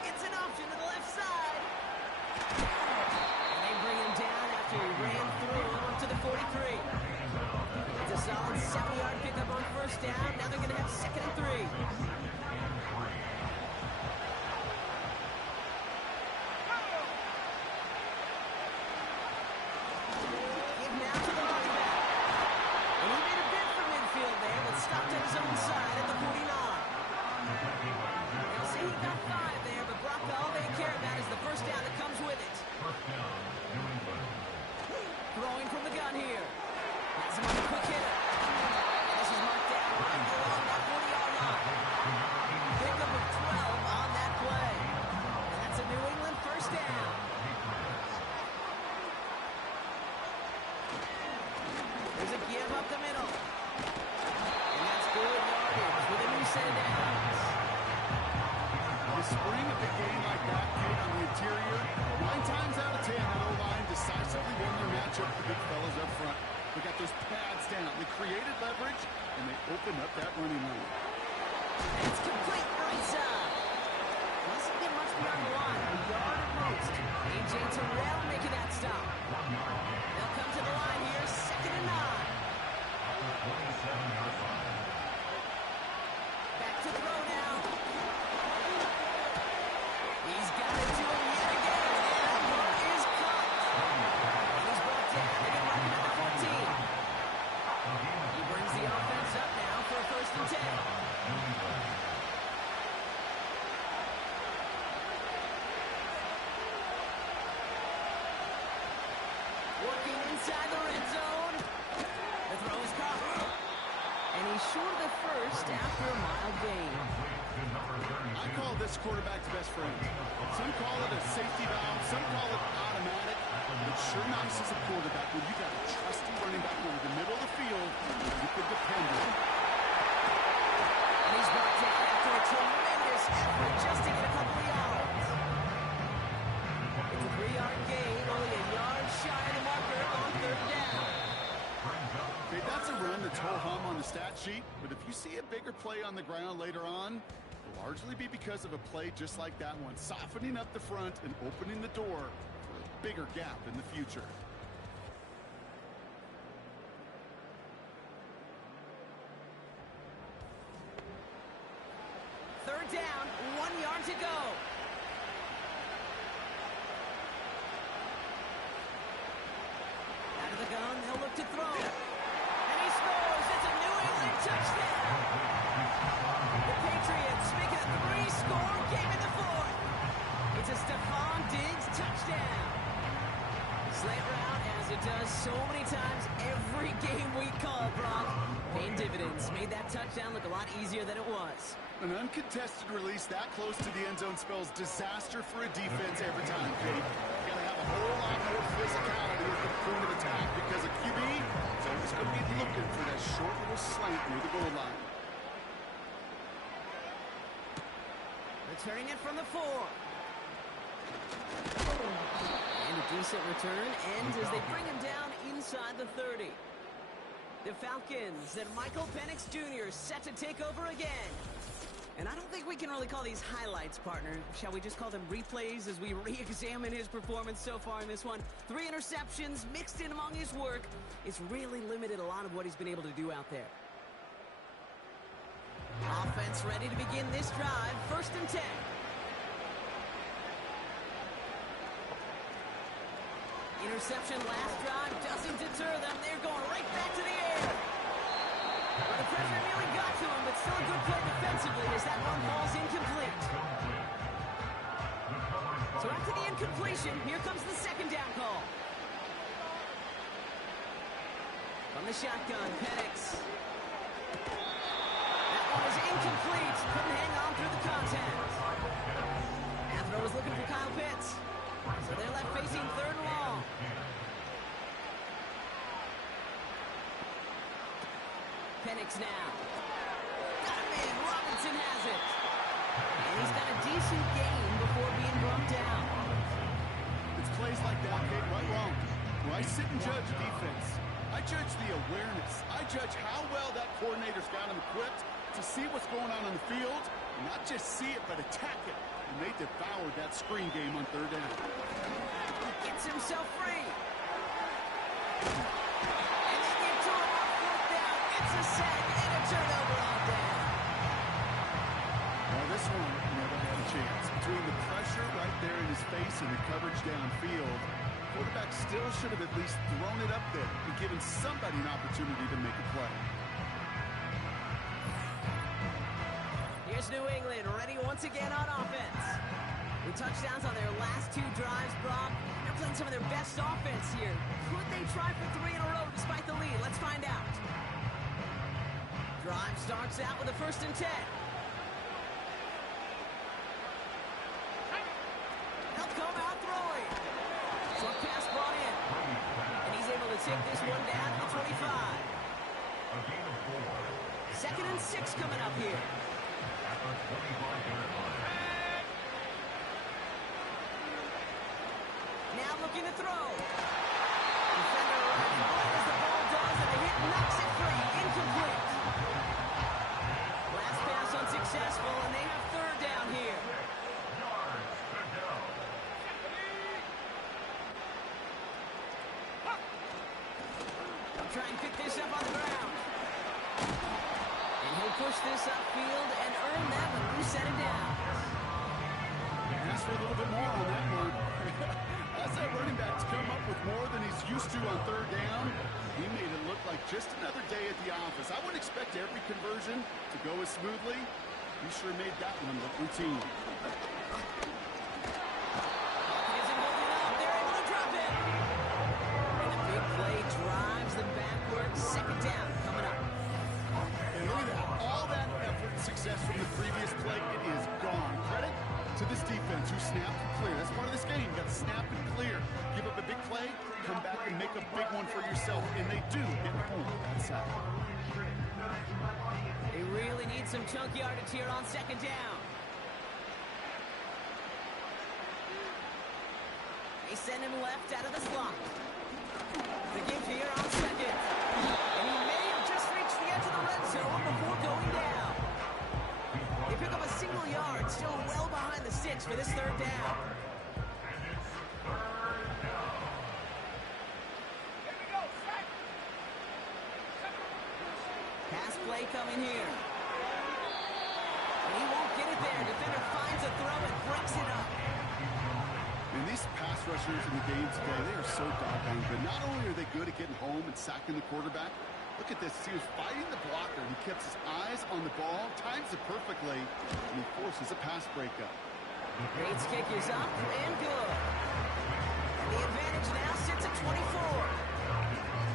It's an option to the left side. And they bring him down after he ran through him to the 43. It's a solid 7-yard pickup on 1st down. Now they're going to have 2nd and 3. Give now to the running back. And he made a bid for midfield there, but stopped at his own side at the 49. They'll say he got 5 there, but Brock, all they care about is the 1st down that comes with it. Throwing from the gun here. Has him on a quick hitter. And this is marked down right along that 40-yard line. Pickup of 12 on that play. And that's a New England 1st down. There's a give up the middle. And that's good yardage with a set of downs. The spring of the game like that, Kate, on the interior, 9 times out of 10, that O-line decisively won their matchup with the big fellas up front. They got those pads down. They created leverage, and they opened up that running lane. And it's complete right side. Doesn't get much beyond the line. A yard at most. A.J. Terrell making that stop. They'll come to the line here, 2nd and 9. Back to throw now. He's got it to him yet again, and that one is caught. And he's brought down. They get running at the 14. He brings the offense up now for a 1st and 10. Working inside the red zone. The throw is caught. And he's short of the 1st after a mild gain. I call this quarterback's best friend. Some call it a safety valve, some call it automatic. It's sure nice as a quarterback when you got a trusty running back over the middle of the field and you can depend on him. And he's brought down after a tremendous effort just to get a couple of yards. It's a 3-yard gain, only a yard shy of the marker on 3rd down. Okay, that's a run that's ho-hum on the stat sheet, but if you see a bigger play on the ground later on, it'll largely be because of a play just like that one, softening up the front and opening the door for a bigger gap in the future. Third down, 1 yard to go. Out of the gun, they'll look to throw. And he scores. It's a New England touchdown. The Patriots make it a 3-score game in the 4th. It's a Stephon Diggs touchdown. Slant route, as it does so many times every game we call, Brock. Paying dividends. Made that touchdown look a lot easier than it was. An uncontested release that close to the end zone spells disaster for a defense every time, Kate. You gotta have a whole lot more physicality at the point of attack because a QB is always going to be looking for that short little slant near the goal line. Returning it from the 4. And a decent return ends as they bring him down inside the 30. The Falcons and Michael Penix Jr. set to take over again. And I don't think we can really call these highlights, partner. Shall we just call them replays as we re-examine his performance so far in this one? 3 interceptions mixed in among his work. It's really limited a lot of what he's been able to do out there. Offense ready to begin this drive. 1st and 10. Interception last drive doesn't deter them. They're going right back to the air. Well, the pressure nearly got to him, but still a good play defensively as that one falls incomplete. So after the incompletion, here comes the 2nd down call. From the shotgun, Penix. That one was incomplete. Couldn't hang on through the contact. Afro was looking for Kyle Pitts. So they're left facing 3rd and long. Penix now. Got him in. Robinson has it. And he's got a decent gain before being brought down. It's plays like that, Kate, right wrong. When I sit and judge defense, I judge the awareness. I judge how well that coordinator's got him equipped to see what's going on the field, and not just see it, but attack it. And they devoured that screen game on 3rd down. He gets himself free. And they get to him on 4th down. It's a sack and a turnover on down. Well, this one never had a chance. Between the pressure right there in his face and the coverage downfield, quarterback still should have at least thrown it up there and given somebody an opportunity to make a play. Here's New England ready once again on offense. With touchdowns on their last 2 drives, Brock. They're playing some of their best offense here. Could they try for 3 in a row despite the lead? Let's find out. Drive starts out with a 1st and 10. They'll come out throwing. Short pass brought in. And he's able to take this one down to the 25. 2nd and 6 coming up here. 25-yard line. Now looking to throw. Defender arrives right as the ball does, and the hit knocks it free. Incomplete. Last pass unsuccessful, and they have third down here. Try and pick this up on the ground. And he'll push this upfield and earn that when we set it down. Ask for a little bit more on that one. That's that running back to come up with more than he's used to on third down. He made it look like just another day at the office. I wouldn't expect every conversion to go as smoothly. He sure made that one look routine. Isn't holding up. They're able to drop it. And the big play drives them backwards. Second down coming up. And look at that. All that effort and success from the previous play, it is gone. Credit to this defense who snapped and clear. That's part of this game. You got to snap and clear. Give up a big play, come back and make a big one for yourself. And they do get home. That's how. They really need some chunk yardage here on second down. They send him left out of the slot. The give here on second. And he may have just reached the edge of the red zone before going down. They pick up a single yard, still well behind the sticks for this third down. Pass play coming here. And he won't get it there. Defender finds a throw and breaks it up. And these pass rushers in the game today, they are so doggone good. Not only are they good at getting home and sacking the quarterback, look at this. He was fighting the blocker. He kept his eyes on the ball, times it perfectly, and he forces a pass breakup. Bates' kick is up and good. And the advantage now sits at 24.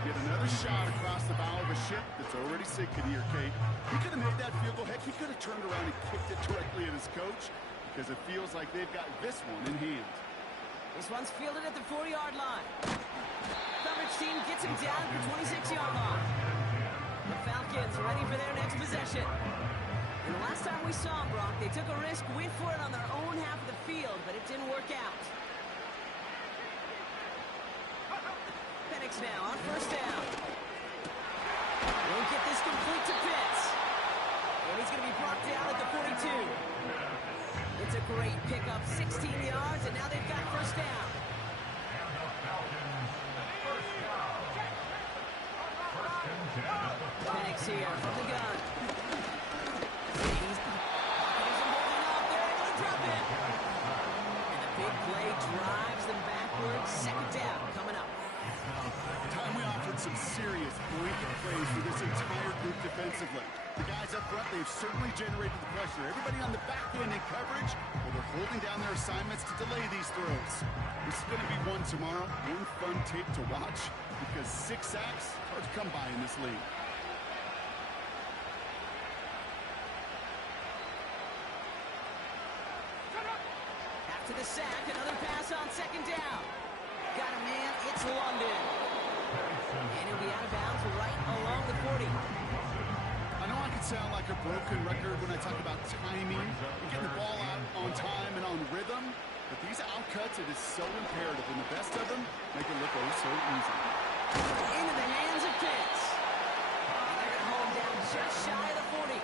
Get another shot across the bow of a ship that's already sinking here, Kate. He could have made that field goal. Heck, he could have turned around and kicked it directly at his coach because it feels like they've got this one in hand. This one's fielded at the 4-yard line. Coverage team gets him down at the 26-yard line. The Falcons ready for their next possession. And the last time we saw them, Brock, they took a risk, went for it on their own half of the field, but it didn't work out. Penix now on first down. Won't get this complete to Pitts. And he's going to be brought down at the 42. It's a great pickup, 16 yards, and now they've got first down. And the Falcons, first down. First and 10. Penix here from the gun. He's holding up. They're able to drop it. And the big play drives them backwards. Second down coming up. Time we offered some serious blanket plays for this entire group defensively. The guys up front, they've certainly generated the pressure. Everybody on the back end in coverage, well, they're holding down their assignments to delay these throws. This is going to be one tomorrow, one fun tape to watch, because 6 sacks, hard to come by in this league. After the sack, another pass on second down. Got a man, it's London. And he'll be out of bounds right along the 40. I know I can sound like a broken record when I talk about timing and getting the ball out on time and on rhythm, but these outcuts, it is so imperative, and the best of them make it look oh so easy. Into the hands of Pitts. And they're going to hold him down just shy of the 40.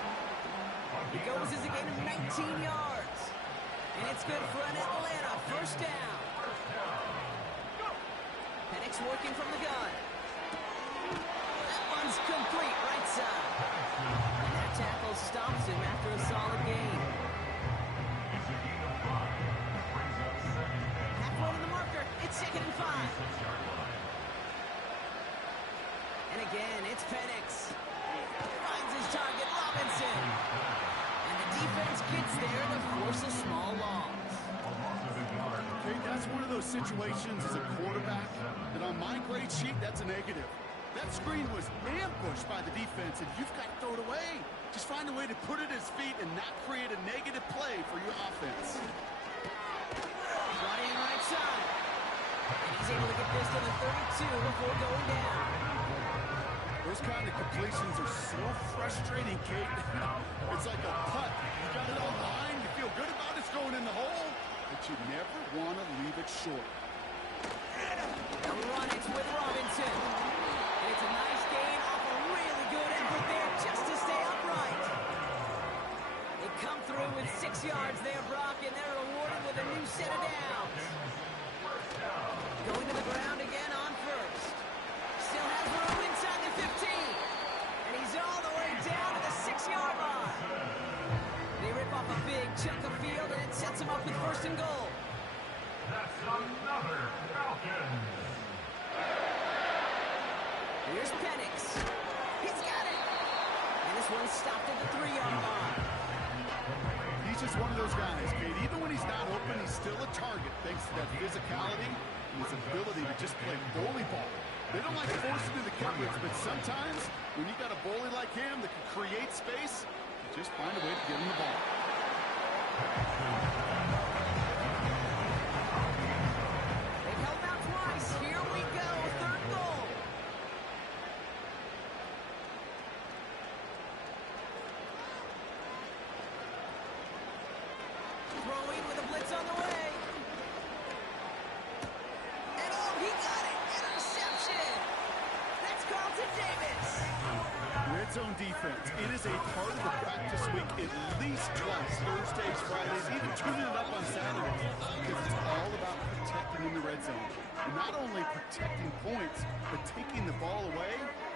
He goes as a gain of 19 yards. And it's good for an Atlanta first down. Penix working from the gun. That one's complete right side. And that tackle stops him after a solid gain. Halfway to the marker. It's second and 5. And again, it's Penix. Finds his target, Robinson. And the defense gets there to force a small loss. Okay, that's one of those situations as a quarterback that on my grade sheet, that's a negative. That screen was ambushed by the defense, and you've got to throw it away. Just find a way to put it at his feet and not create a negative play for your offense. Brought in right side. And he's able to get this to the 32 before going down. Those kind of completions are so frustrating, Kate. It's like a putt. You got it on the line, you feel good about it's going in the hole, but you never want to leave it short. They'll run it with Robinson. And it's a nice gain off a really good effort there just to stay upright. They come through with 6 yards there, Brock, and they're rewarded with a new set of downs. Going to the ground again on first. Still has room inside the 15. And he's all the way down to the 6-yard line. They rip off a big chunk of field, and it sets them up with first and goal. That's another Falcons. Here's Penix. He's got it. And this one's stopped at the 3-yard line. He's just one of those guys, Kate. Even when he's not open, he's still a target thanks to that physicality and his ability to just play bully ball. They don't like to force it into coverage, but sometimes when you got a bully like him that can create space, you just find a way to get him the ball. They've held out twice. Here we go. Third goal. Throwing with a blitz on the way. And oh, he got it. Interception. That's Carlton Davis. Red zone defense. It is a part of the practice week at least twice. Thursdays, Fridays, even tuning it up on Saturdays. Because it's all about protecting in the red zone. And not only protecting points, but taking the ball away.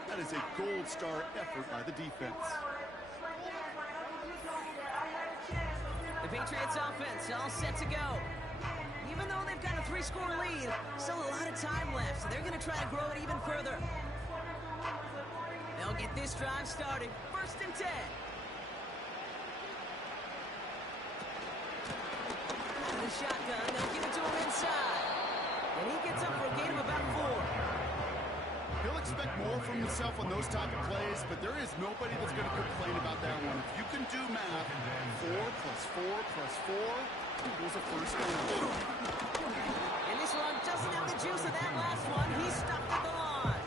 That is a gold star effort by the defense. The Patriots offense all set to go. Even though they've got a 3-score lead, still a lot of time left, so they're going to try to grow it even further. They'll get this drive started. First and 10. Out of the shotgun, they'll give it to him inside. And he gets up for a gain of about 4. He'll expect more from himself on those type of plays, but there is nobody that's going to complain about that one. If you can do math, 4 plus 4 plus 4 equals a first down. And this one doesn't have the juice of that last one. He's stopped at the line.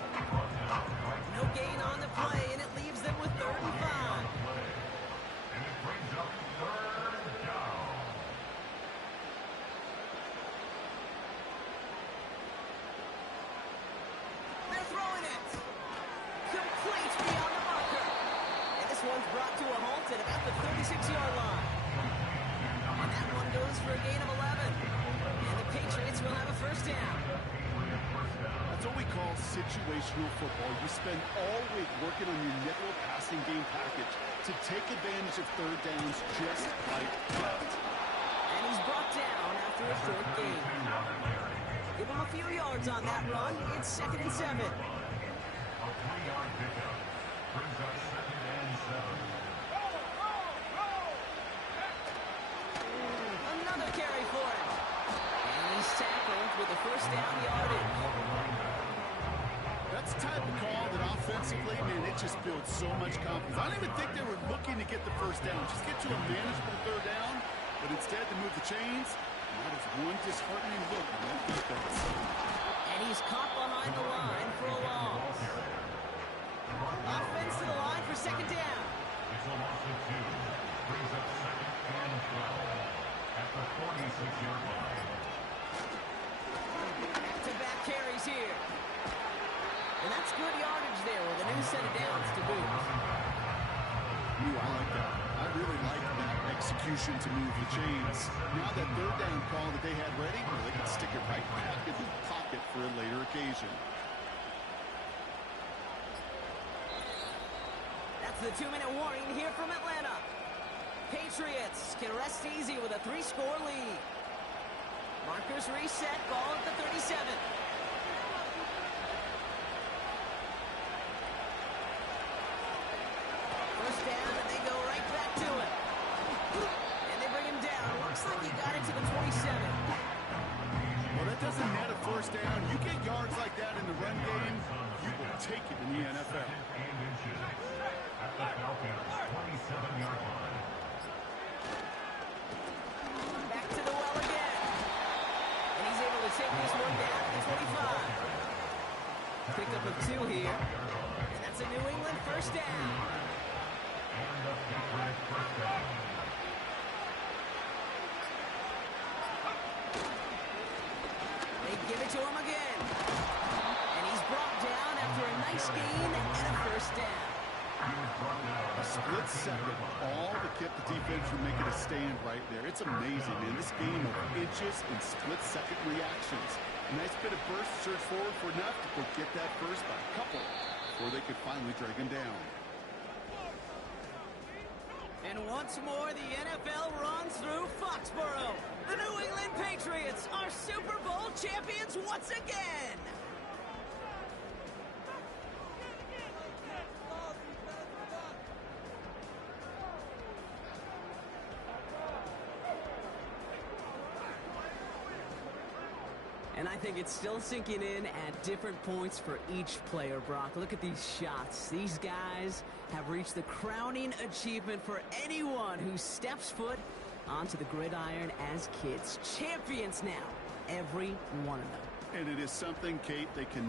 No gain on the play, and it leaves them with 3rd and 5. And it brings up 3rd down. They're throwing it. Complete beyond the marker. And this one's brought to a halt at about the 36-yard line. And that one goes for a gain of 11. And the Patriots will have a first down. That's what we call situational football. You spend all week working on your nickel passing game package to take advantage of 3rd downs just like that. And he's brought down after a short gain. Give him a few yards on that run. It's 2nd and 7. A 3-yard pickup brings up 2nd and 7. Another carry for him. And he's tackled with a first down yardage. That's the type of call that offensively, man, it just builds so much confidence. I don't even think they were looking to get the first down. Just get to a manageable 3rd down, but instead to move the chains. And that is one disheartening look on that defense. And he's caught behind the line for a loss. Offense to the line for 2nd down. It's a loss of 2. Brings up 2nd and 12 at the 46-yard line. Back-to-back carries here. And that's good yardage there with a new set of downs to boot. Ooh, I like that. I really like that execution to move the chains. Now that 3rd down call that they had ready, well, they can stick it right back in the pocket for a later occasion. That's the 2-minute warning here from Atlanta. Patriots can rest easy with a 3-score lead. Markers reset, ball at the 37. First down, and they go right back to it. And they bring him down. Looks like he got it to the 27. Well, that doesn't net a first down. You get yards like that in the run game, you will take it in the NFL. And inches at the Falcons' 27-yard line. Back to the well again. And he's able to take this one down to the 25. Pickup of 2 here. And that's a new to him again. And he's brought down after a nice gain and a first down. A split second, all to keep the defense from making a stand right there. It's amazing, man. This game of inches and split-second reactions. Nice bit of burst, search forward for enough to go get that first by a couple before they could finally drag him down. And once more, the NFL runs through Foxborough. The New England Patriots are Super Bowl champions once again. And I think it's still sinking in at different points for each player, Brock. Look at these shots. These guys have reached the crowning achievement for anyone who steps foot onto the gridiron as kids. Champions now, every one of them. And it is something, Kate, they can